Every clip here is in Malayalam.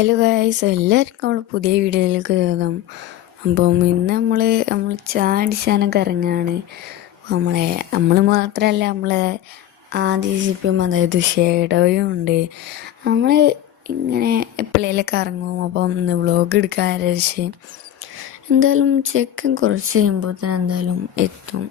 ഹലോ ഗായ്സ്, എല്ലാവർക്കും നമ്മൾ പുതിയ വീഡിയോയിലേക്ക് സ്വാഗതം. അപ്പം ഇന്ന് നമ്മൾ ചാടിച്ചാനൊക്കെ ഇറങ്ങുകയാണ്. നമ്മൾ മാത്രമല്ല, നമ്മളെ ആദിശിപ്പം അതായത് ഷേഡോയും ഉണ്ട്. നമ്മൾ ഇങ്ങനെ എപ്പോഴേലൊക്കെ ഇറങ്ങും. അപ്പം ഇന്ന് വ്ളോഗ് എടുക്കാൻ ആലോചിച്ച് എന്തായാലും ചെക്കൻ കുറച്ച് കഴിയുമ്പോഴത്തേന് എന്തായാലും എത്തും.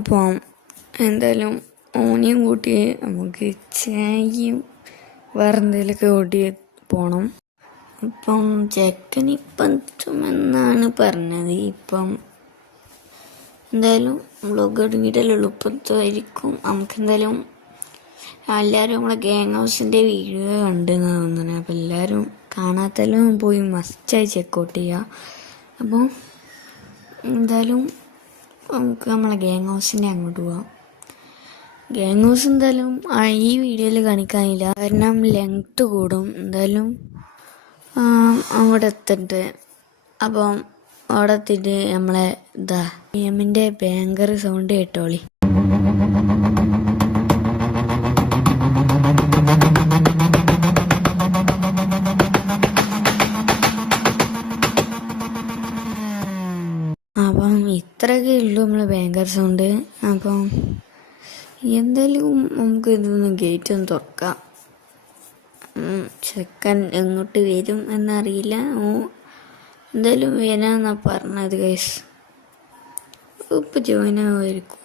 അപ്പം എന്തായാലും ഓനെയും കൂട്ടി നമുക്ക് ചായയും വേറെ എന്തെങ്കിലുമൊക്കെ കൂട്ടി പോണം. ഇപ്പം ചെക്കനിപ്പം എത്തുമെന്നാണ് പറഞ്ഞത്. ഇപ്പം എന്തായാലും വ്ളോഗ് തുടങ്ങിയിട്ടല്ലേ ഉള്ളൂ, ഇപ്പത്തായിരിക്കും. നമുക്കെന്തായാലും എല്ലാവരും നമ്മളെ ഗ്യാങ് ഹൗസിൻ്റെ വീഡിയോ കണ്ടെന്നാണ് തോന്നുന്നത്. അപ്പം എല്ലാവരും കാണാത്തെല്ലാം പോയി മസ്റ്റായി ചെക്കൗട്ട് ചെയ്യുക. അപ്പം എന്തായാലും നമുക്ക് നമ്മളെ ഗ്യാങ് ഹൗസിൻ്റെ അങ്ങോട്ട് പോവാം. ഗ്യാങ് ഹൗസ് എന്തായാലും ഈ വീഡിയോയിൽ കാണിക്കാനില്ല, കാരണം ലെങ്ത്ത് കൂടും. എന്തായാലും അവിടെ എത്തിട്ട് അപ്പം അവിടെ എത്തിയിട്ട് നമ്മളെ ഗെയിമിൻ്റെ ഭയങ്കര സൗണ്ട് കേട്ടോളി. അപ്പം ഇത്രയൊക്കെ ഉള്ളൂ നമ്മളെ ഭയങ്കര സൗണ്ട്. അപ്പം എന്തായാലും നമുക്ക് ഇതൊന്ന് ഗേറ്റ് ഒന്ന് തുറക്കാം. ചെക്കൻ എങ്ങോട്ട് വരും എന്നറിയില്ല. എന്തായാലും വരാമെന്നാണ് പറഞ്ഞത് ഗൈസ്. ഇപ്പോൾ ജോയിൻ ആവുമായിരിക്കും.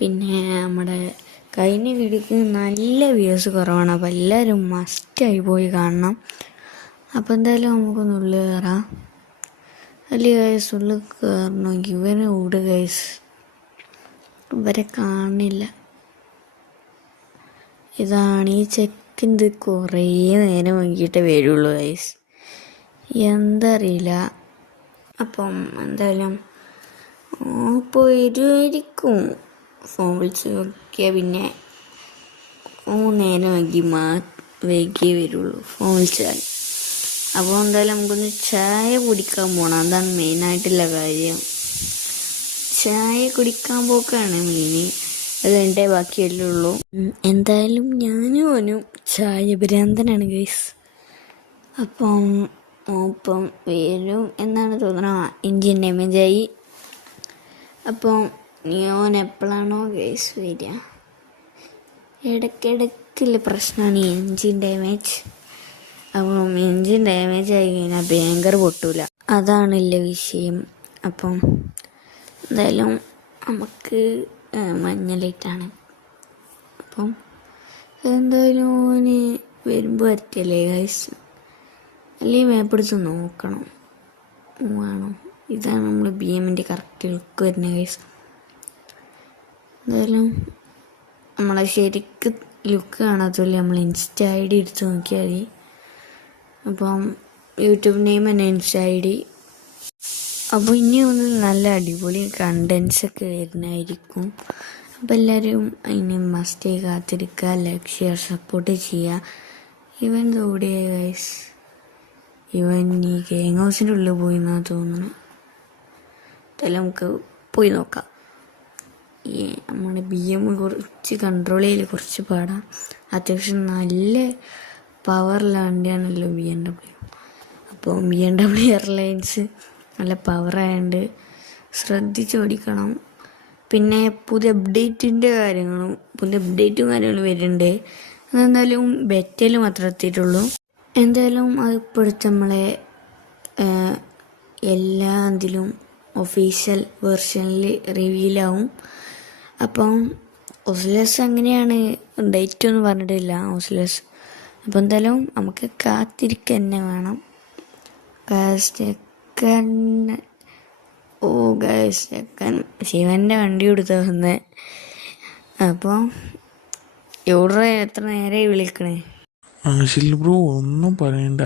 പിന്നെ നമ്മുടെ കഴിഞ്ഞ വീഡിയോക്ക് നല്ല വ്യൂസ് കുറവാണ്. അപ്പോൾ എല്ലാവരും മസ്റ്റായി പോയി കാണണം. അപ്പോൾ എന്തായാലും നമുക്കൊന്ന് ഉള്ളിൽ കയറാം. അല്ലേ ഗൈസ്, ഉള്ളിൽ കയറണമെങ്കിൽ ഇവനെ ഓടുക ഗൈസ്, ഇവരെ കാണില്ല. ഇതാണ് ഈ ചെക്കിൻ്റെ കുറേ നേരം വൈകിട്ടേ വരുള്ളൂ ഗൈസ്, എന്താ അറിയില്ല. അപ്പം എന്തായാലും ഇപ്പോൾ വരുമായിരിക്കും. ഫോൺ വിളിച്ച് നോക്കിയാൽ പിന്നെ നേരം വൈകിയേ വരുള്ളൂ ഫോൺ വിളിച്ചാൽ. അപ്പോൾ എന്തായാലും നമുക്കൊന്ന് ചായ കുടിക്കാൻ പോകണം. അതാണ് മെയിനായിട്ടുള്ള കാര്യം. ചായ കുടിക്കാൻ പോക്കാണ് മെയിന്. അത് കഴിഞ്ഞിട്ടേ ബാക്കിയല്ലേ ഉള്ളൂ. എന്തായാലും ഞാനും ഓനും ചായ ഭ്രാന്തനാണ് ഗൈസ്. അപ്പം വരും എന്നാണ് തോന്നുന്നത്. എൻജിൻ ഡാമേജായി. അപ്പം ഓൻ എപ്പോഴാണോ ഗൈസ് വരിക, ഇടയ്ക്കിടയ്ക്കുള്ള പ്രശ്നമാണ് ഈ എൻജിൻ ഡാമേജ്. അപ്പം എൻജിൻ ഡാമേജ് ആയി കഴിഞ്ഞാൽ ഭയങ്കര പൊട്ടൂല, അതാണല്ല വിഷയം. അപ്പം എന്തായാലും നമുക്ക് മഞ്ഞ ലൈറ്റാണ്. അപ്പം എന്തായാലും ഓന് വരുമ്പോൾ എത്തിയല്ലേ ഗൈസ്, അല്ലെങ്കിൽ മേപ്പെടുത്ത് നോക്കണം വേണം. ഇതാണ് നമ്മൾ BMൻ്റെ കറക്റ്റ് ലുക്ക് വരുന്നത് ഗൈസ്. എന്തായാലും നമ്മളെ ശരിക്ക് ലുക്ക് കാണാത്തല്ലേ നമ്മൾ ഇൻസ്റ്റ ID എടുത്ത് നോക്കിയാൽ മതി. അപ്പം യൂട്യൂബ് നെയിം തന്നെ ഇൻസ്റ്റ ID. അപ്പോൾ ഇനി ഒന്ന് നല്ല അടിപൊളി കണ്ടൻസൊക്കെ വരുന്നതായിരിക്കും. അപ്പോൾ എല്ലാവരും അതിന് മസ്റ്റായി കാത്തിരിക്കുക, ലൈക്ക് ഷെയർ സപ്പോർട്ട് ചെയ്യുക. ഇവൻ ഓടിയ ഗൈസ്, ഇവൻ ഈ ഗ്യാങ് ഹൗസിൻ്റെ ഉള്ളിൽ പോയി എന്നാണ് തോന്നുന്നത്. അതെല്ലാം നമുക്ക് പോയി നോക്കാം. ഈ നമ്മുടെ BM കുറച്ച് കൺട്രോൾ ചെയ്യൽ കുറച്ച് പാടാം. അത്യാവശ്യം നല്ല പവറുള്ള വണ്ടിയാണല്ലോ BMW. അപ്പോൾ BMW എയർലൈൻസ് നല്ല പവറായതുകൊണ്ട് ശ്രദ്ധിച്ച് ഓടിക്കണം. പിന്നെ പുതിയ അപ്ഡേറ്റും കാര്യങ്ങളും വരുന്നുണ്ട്. അതെന്തായാലും ബെറ്റയിൽ മാത്രമേ എത്തിയിട്ടുള്ളൂ. എന്തായാലും അത് ഇപ്പോഴത്തെ നമ്മളെ എല്ലാ ഇതിലും ഒഫീഷ്യൽ വേർഷനിൽ റിവീലാവും. അപ്പം ഓസ്ലസ് അങ്ങനെയാണ്, ഡേറ്റ് ഒന്നും പറഞ്ഞിട്ടില്ല ഓസ്ലസ്. അപ്പോൾ എന്തായാലും നമുക്ക് കാത്തിരിക്കുക തന്നെ വേണം. ചെക്കൻ ശിവൻ്റെ വണ്ടി കൊടുത്തു വന്നത്. അപ്പോൾ ഇവിടെ എത്ര നേരമായി വിളിക്കണേ. ബ്രോ ഒന്നും പറയണ്ട,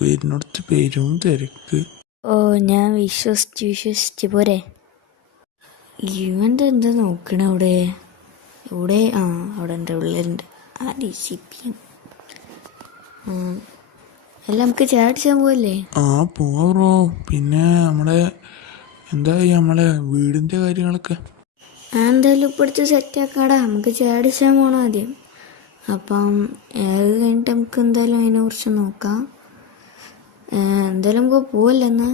വരുന്നിടത്ത് പേരും തിരക്ക്. ഞാൻ വിശ്വസിച്ച് പോരെ. ഇവൻ്റെ എന്താ നോക്കണ അവിടെ അവിടെ എൻ്റെ ഉള്ളിലുണ്ട് DCP. അല്ല, നമുക്ക് ചാടിച്ചാൻ പോവല്ലേ? പോവാ ബ്രോ. പിന്നെ എന്തായി നമ്മളെ വീടിൻ്റെ കാര്യങ്ങളൊക്കെ? എന്തായാലും ഇപ്പോഴത്തെ സെറ്റാക്കാടാ, നമുക്ക് ചാടിച്ചാൻ പോകണം ആദ്യം. അപ്പം അത് കഴിഞ്ഞിട്ട് നമുക്ക് എന്തായാലും അതിനെക്കുറിച്ച് നോക്കാം. എന്തായാലും നമുക്ക് പോവല്ലെന്നാ.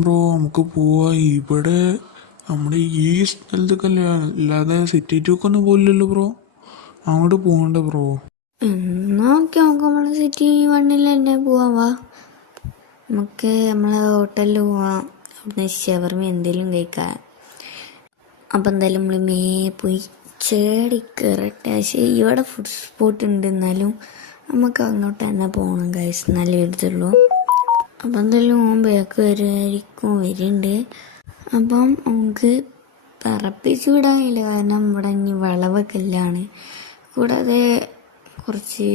ബ്രോ നമുക്ക് പോവാ. ഇവിടെ നമ്മുടെ ഈ സ്ഥലത്തൊക്കെ അല്ലാതെ സിറ്റി ടൂക്കൊന്നും പോലില്ലല്ലോ ബ്രോ. അങ്ങോട്ട് പോകണ്ട ബ്രോ. എന്നാ ഓക്കെ, നമുക്ക് നമ്മളെ സിറ്റി 1 തന്നെ പോവാം. വാ, നമുക്ക് നമ്മളെ ഹോട്ടലിൽ പോവാം. അവിടുന്ന് ഷവർമ എന്തെങ്കിലും കഴിക്കാം. അപ്പം എന്തായാലും നമ്മൾ പോയി ചേടി കയറട്ടെ. പക്ഷേ ഇവിടെ ഫുഡ് സ്പോട്ട് ഉണ്ട്, എന്നാലും നമുക്ക് അങ്ങോട്ട് തന്നെ പോകണം ഗൈസ്, നല്ല എടുത്തുള്ളൂ. അപ്പം എന്തായാലും ബാക്ക് വരുന്നുണ്ട്. അപ്പം നമുക്ക് പറപ്പിച്ച് വിടാനില്ല, കാരണം ഇവിടെ ഇനി വളവൊക്കെ എല്ലാം. കൂടാതെ കുറച്ച്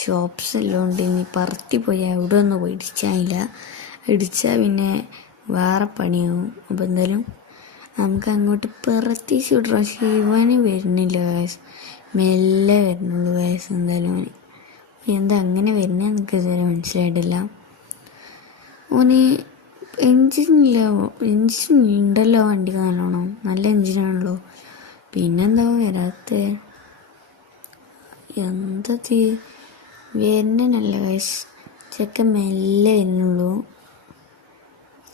ഷോപ്സ് എല്ലാം ഉണ്ട്. ഇനി പറത്തി പോയി അവിടെ ഒന്നും പോയി ഇടിച്ചാൽ പിന്നെ വേറെ പണിയാവും. അപ്പം എന്തായാലും നമുക്ക് അങ്ങോട്ട് പറത്തിച്ച് വിടാം. പക്ഷേ ഇവന് വരുന്നില്ല വയസ്സ്, മെല്ലെ വരുന്നുള്ളൂ വയസ്സ്. എന്തായാലും എന്താ അങ്ങനെ വരുന്നത് എനിക്ക് ഇതുവരെ മനസ്സിലായിട്ടില്ല. ഓന് എൻജിൻ ഉണ്ടല്ലോ വണ്ടിക്ക്, നല്ലോണം നല്ല എൻജിനാണല്ലോ, പിന്നെന്താ വരാത്ത? എന്താ വരുന്നല്ല വയസ്സ്, ചെക്കൻ മെല്ലെ വരുന്നുള്ളൂ.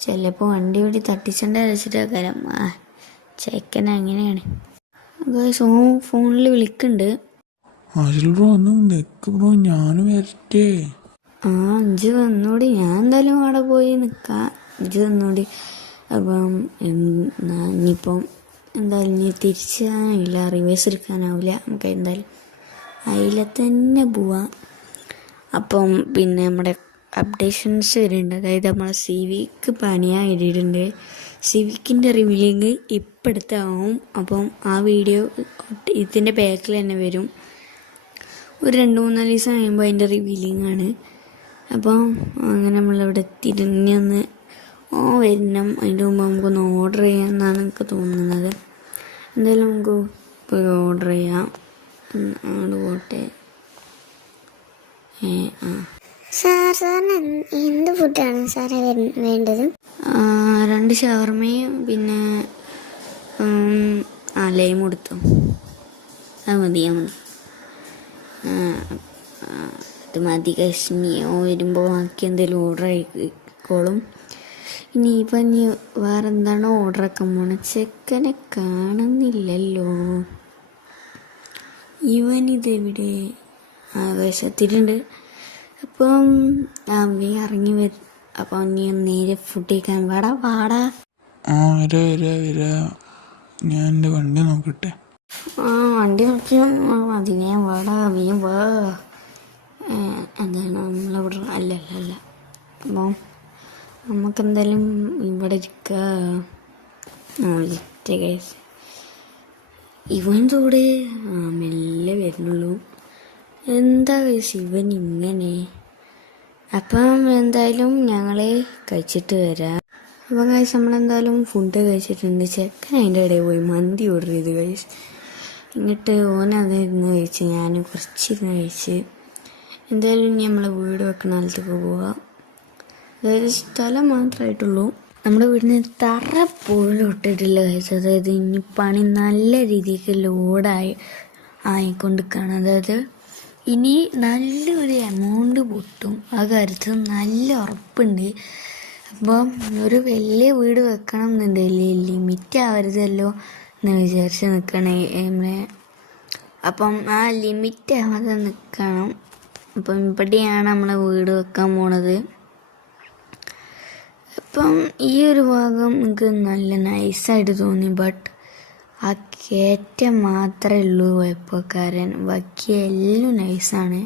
ചിലപ്പോൾ വണ്ടി ഓടി തട്ടിച്ചണ്ട വെച്ചിട്ടാക്കാരം. ചെക്കൻ അങ്ങനെയാണ് ഗൈസ്. ഫോണിൽ വിളിക്കുന്നുണ്ട്. ആശിൽ ബ്രോ ഒന്ന് നിൽക്ക് ബ്രോ, ഞാനും വരട്ടെ. ഇജ്ജ് വന്നോടി, ഞാൻ എന്തായാലും അവിടെ പോയി നിൽക്കാം. ഇജ്ജ് വന്നോടി. അപ്പം ഇനിയിപ്പം എന്തായാലും ഇനി തിരിച്ചാനില്ല, റിവേഴ്സ് എടുക്കാനാവില്ല. നമുക്ക് എന്തായാലും അതിൽ തന്നെ പോവാം. അപ്പം പിന്നെ നമ്മുടെ അപ്ഡേഷൻസ് വരുന്നുണ്ട്. അതായത് നമ്മളെ സിവിക്ക് പണിയായിട്ടുണ്ട്. സിവിക്കിൻ്റെ റിവീലിങ് ഇപ്പം അടുത്താവും. അപ്പം ആ വീഡിയോ ഇതിൻ്റെ ബാക്കിൽ തന്നെ വരും. ഒരു 2-3 ദിവസം കഴിയുമ്പോൾ അതിൻ്റെ റിവീലിംഗ് ആണ്. അപ്പം അങ്ങനെ നമ്മളിവിടെ തിരിഞ്ഞൊന്ന് വരണം. അതിൻ്റെ മുമ്പ് നമുക്കൊന്ന് ഓർഡർ ചെയ്യാമെന്നാണ് എനിക്ക് തോന്നുന്നത്. എന്തായാലും നമുക്ക് പോയി ഓർഡർ ചെയ്യാം. അങ്ങോട്ട് പോട്ടെ. സാറിന് എന്ത് ഫുഡാണ് സാറേ വേണ്ടത്? 2 ഷവർമയും പിന്നെ ലൈം കൊടുത്തു. അത് മതി. അത് മതി കശ്മിയോ വരുമ്പോൾ ബാക്കി എന്തെങ്കിലും ഓർഡർ ആയിക്കോളും. ഇനിയിപ്പം വേറെ എന്താണോ ഓർഡർ ആക്കാൻ പോണ? ചെക്കനെ കാണുന്നില്ലല്ലോ. ഇവനിതെവിടെ? ആകാശത്തിലുണ്ട്. അപ്പം നീ ഇറങ്ങി വരും. അപ്പം നീ നേരെ ഫുഡ് കഴിക്കാൻ വാടാ. വരാ. ഞാൻ എൻ്റെ വണ്ടി നോക്കട്ടെ. വണ്ടി നോക്കി അതിനെ വാടാ, വീം വാ. എന്താണ് നമ്മളിവിടെ അല്ല. അപ്പം നമുക്കെന്തായാലും ഇവിടെ ഇരിക്കാം. ഇവൻ തോടെ മെല്ലെ വരുന്നുള്ളൂ. എന്താ ഇവൻ ഇങ്ങനെ? അപ്പം എന്തായാലും ഞങ്ങൾ കഴിച്ചിട്ട് വരാം. അപ്പം കഴിച്ച് നമ്മളെന്തായാലും ഫുഡ് കഴിച്ചിട്ടുണ്ട്. ചെക്കൻ അതിൻ്റെ ഇടയിൽ പോയി മന്തി ഓർഡർ ചെയ്ത് കഴിച്ച്, എന്നിട്ട് ഓനതിരുന്ന് കഴിച്ച്, ഞാൻ കുറച്ചിരുന്ന് കഴിച്ച്. എന്തായാലും ഇനി നമ്മളെ വീട് വെക്കണ സ്ഥലത്തേക്ക് പോവാം. അതായത് സ്ഥലം മാത്രമായിട്ടുള്ളൂ, നമ്മുടെ വീടിന് തറ പോലും ഇട്ടിട്ടില്ല കഴിച്ച്. അതായത് ഇനി പണി നല്ല രീതിക്ക് ആയിക്കൊണ്ടിരിക്കുകയാണ്. അതായത് ഇനി നല്ലൊരു എമൗണ്ട് പൊട്ടും, ആ കാര്യത്തിൽ നല്ല ഉറപ്പുണ്ട്. അപ്പം ഒരു വലിയ വീട് വെക്കണം എന്നുണ്ടല്ലേ, ലിമിറ്റ് ആവരുതല്ലോ എന്ന് വിചാരിച്ച് നിൽക്കണേ നമ്മളെ. അപ്പം ആ ലിമിറ്റ് ആവാതെ നിൽക്കണം. അപ്പം ഇവിടെയാണ് നമ്മളെ വീട് വെക്കാൻ പോണത്. അപ്പം ഈ ഒരു ഭാഗം എനിക്ക് നല്ല നൈസായിട്ട് തോന്നി. ബട്ട് ആ കയറ്റം മാത്രമേ ഉള്ളൂ കുഴപ്പക്കാരൻ, ബാക്കി എല്ലാം നൈസാണ്.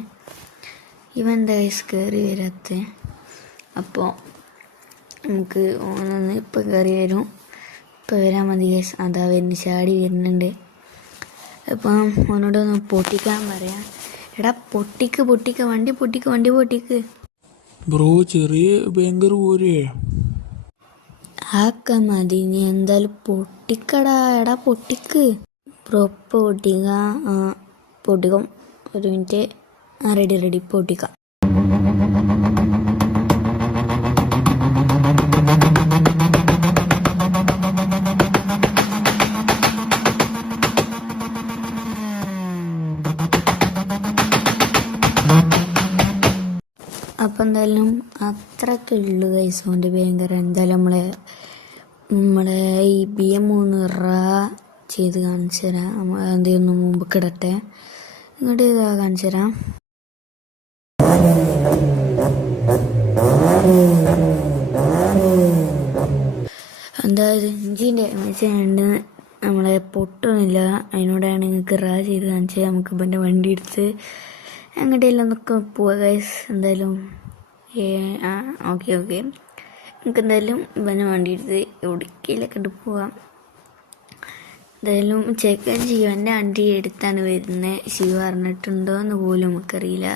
ഇവൻ എന്താ കയറി വരാത്ത? അപ്പോൾ നമുക്ക് ഓനൊന്ന് ഇപ്പം കയറി വരും. ഇപ്പം വരാൻ മതി ഗൈസ്. അതാ ചാടി വരുന്നുണ്ട്. അപ്പം ഓനോടൊന്ന് പൊട്ടിക്കാൻ പറയാം. എടാ പൊട്ടിക്ക് വണ്ടി പൊട്ടിക്ക്. ബ്രോ ചെറിയ ബാങ്കർ പോരേ? ആക്ക മതി, നീ എന്തായാലും പൊട്ടിക്കടാ. എടാ പൊട്ടിക്ക് ബ്രോ. പൊട്ടിക്കാം. ഒരു മിനിറ്റ്. റെഡി പൊട്ടിക്കാം. അപ്പം എന്തായാലും അത്രയൊക്കെ ഉള്ളു ഗൈസ് ഓൻ്റെ ഭയങ്കര. എന്തായാലും നമ്മളെ ഈ BM3 ചെയ്ത് കാണിച്ചു തരാം. എന്തെയൊന്നും മുമ്പ് കിടട്ടെ, ഇങ്ങോട്ട് ഇതാ കാണിച്ചു തരാം. എന്തായാലും ഇഞ്ചിൻ്റെ മെച്ചമുണ്ട്, നമ്മളെ പൊട്ടൊന്നുമില്ല. അതിനോടാണ് നിങ്ങൾക്ക് ചെയ്ത് കാണിച്ചത്. നമുക്ക് ഇപ്പം എൻ്റെ വണ്ടി എടുത്ത് അങ്ങോട്ടെല്ലാം നമുക്ക് പോവാം ഗൈസ്. എന്തായാലും ഓക്കെ നമുക്ക് എന്തായാലും ഇവനെ വണ്ടി എടുത്ത് എവിടേക്കിലൊക്കെ ഇട്ട് പോവാം. എന്തായാലും ചെക്ക് ശിവൻ്റെ വണ്ടി എടുത്താണ് വരുന്നത്. ശിവ അറിഞ്ഞിട്ടുണ്ടോ എന്ന് പോലും നമുക്കറിയില്ല.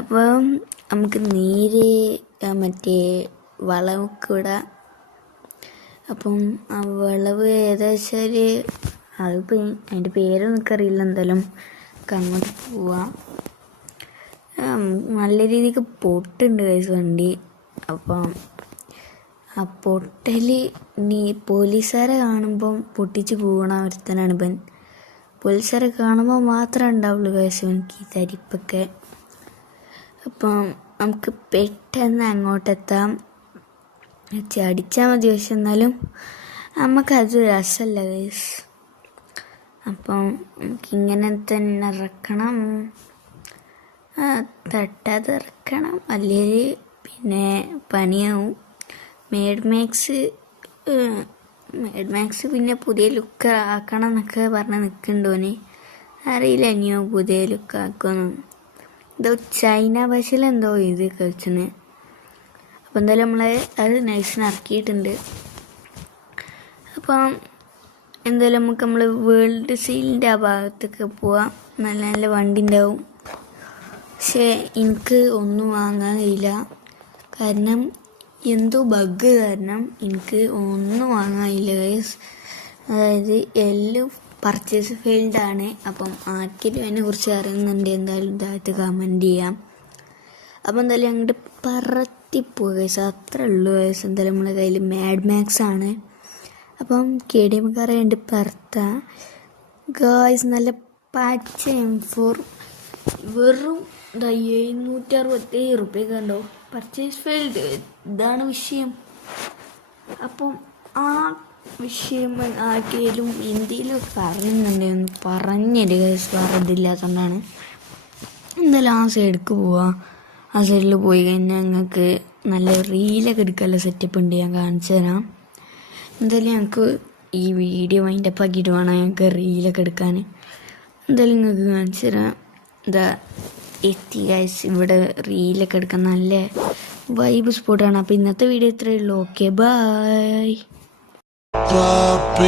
അപ്പം നമുക്ക് നേരെ മറ്റേ വളവൊക്കെ വിടാം. അപ്പം ആ വളവ് ഏതാ വെച്ചാൽ അതിപ്പോൾ അതിൻ്റെ പേരൊന്നും എനിക്കറിയില്ല. എന്തായാലും നമുക്ക് അങ്ങോട്ട് പോവാം. നല്ല രീതിക്ക് പൊട്ടുണ്ട് കൈസ് വണ്ടി. അപ്പം ആ പൊട്ടൽ ഇനി പോലീസുകാരെ കാണുമ്പം പൊട്ടിച്ച് പോകണ ഒരുത്തനാണ് ഇവൻ. പോലീസുകാരെ കാണുമ്പോൾ മാത്രമേ ഉണ്ടാവുള്ളൂ കൈസ് എനിക്ക് ഈ തരിപ്പൊക്കെ. അപ്പം നമുക്ക് പെട്ടെന്ന് അങ്ങോട്ടെത്താം. ചടിച്ചാൽ മതി, പക്ഷെ എന്നാലും നമുക്കത് രസമല്ല ഗൈസ്. അപ്പം നമുക്കിങ്ങനെ തന്നെ ഇറക്കണം, തട്ടാതെ ഇറക്കണം, അല്ലെങ്കിൽ പിന്നെ പണിയാവും. മേഡ് മാക്സ് പിന്നെ പുതിയ ലുക്ക് ആക്കണം എന്നൊക്കെ പറഞ്ഞ് നിൽക്കുന്നുണ്ടോന് അറിയില്ല. ഇനിയോ പുതിയ ലുക്ക് ആക്കുമെന്ന്. എന്തോ ചൈന ഭാഷയിലെന്തോ ഇത് കളിച്ചെന്ന്. അപ്പം എന്തായാലും നമ്മൾ അത് നൈസിന് ഇറക്കിയിട്ടുണ്ട്. അപ്പം എന്തായാലും നമ്മൾ വേൾഡ് സെയിലിൻ്റെ ആ ഭാഗത്തൊക്കെ പോവാം. നല്ല നല്ല വണ്ടി ഉണ്ടാവും. പക്ഷേ എനിക്ക് ഒന്നും വാങ്ങാൻ കഴിയില്ല, കാരണം എന്തോ ബഗ് കാരണം എനിക്ക് ഒന്നും വാങ്ങാൻ കഴിയില്ല ഗൈസ്. അതായത് എല്ലാം പർച്ചേസ് ഫെയിൽഡാണ്. അപ്പം ആർക്കെങ്കിലും അതിനെക്കുറിച്ച് അറിയുന്നുണ്ട് എന്തായാലും താഴത്ത് കമൻറ്റ് ചെയ്യാം. അപ്പം എന്തായാലും അങ്ങോട്ട് പറത്തിപ്പോവുക ഗൈസ്, അത്രേ ഉള്ളൂ ഗൈസ്. എന്തായാലും നമ്മളെ കയ്യിൽ മാഡ് മാക്സ് ആണ്. അപ്പം KTM കാറെ ഉണ്ട് പറത്ത ഗൈസ്. നല്ല പച്ച M4 വെറും 767 റുപ്യക്ക് ഉണ്ടോ. പർച്ചേസ് ഫെയിൽഡ്, ഇതാണ് വിഷയം. അപ്പം ആ വിഷയം ആർക്കെങ്കിലും ഇന്ത്യയിലൊക്കെ അറിയുന്നുണ്ടെന്ന് പറഞ്ഞിട്ട് ഗൈസ്, വേറെ ഇതില്ലാത്തതുകൊണ്ടാണ്. എന്തായാലും ആ സൈഡിലേക്ക് പോവാം. ആ സൈഡിൽ പോയി കഴിഞ്ഞാൽ ഞങ്ങൾക്ക് നല്ല റീലൊക്കെ എടുക്കാനുള്ള സെറ്റപ്പ് ഉണ്ട്, ഞാൻ കാണിച്ചു തരാം. എന്തായാലും ഞങ്ങൾക്ക് ഈ വീഡിയോ വൈൻഡപ്പ് ആക്കിയിട്ട് വേണം ഞങ്ങൾക്ക് റീലൊക്കെ എടുക്കാൻ. എന്തായാലും നിങ്ങൾക്ക് കാണിച്ചു തരാം. എന്താ എത്തി ഗൈസ്, ഇവിടെ റീലൊക്കെ എടുക്കാൻ നല്ല വൈബ് സ്പോട്ടാണ്. അപ്പോൾ ഇന്നത്തെ വീഡിയോ ഇത്രയേ ഉള്ളൂ. Okay bye.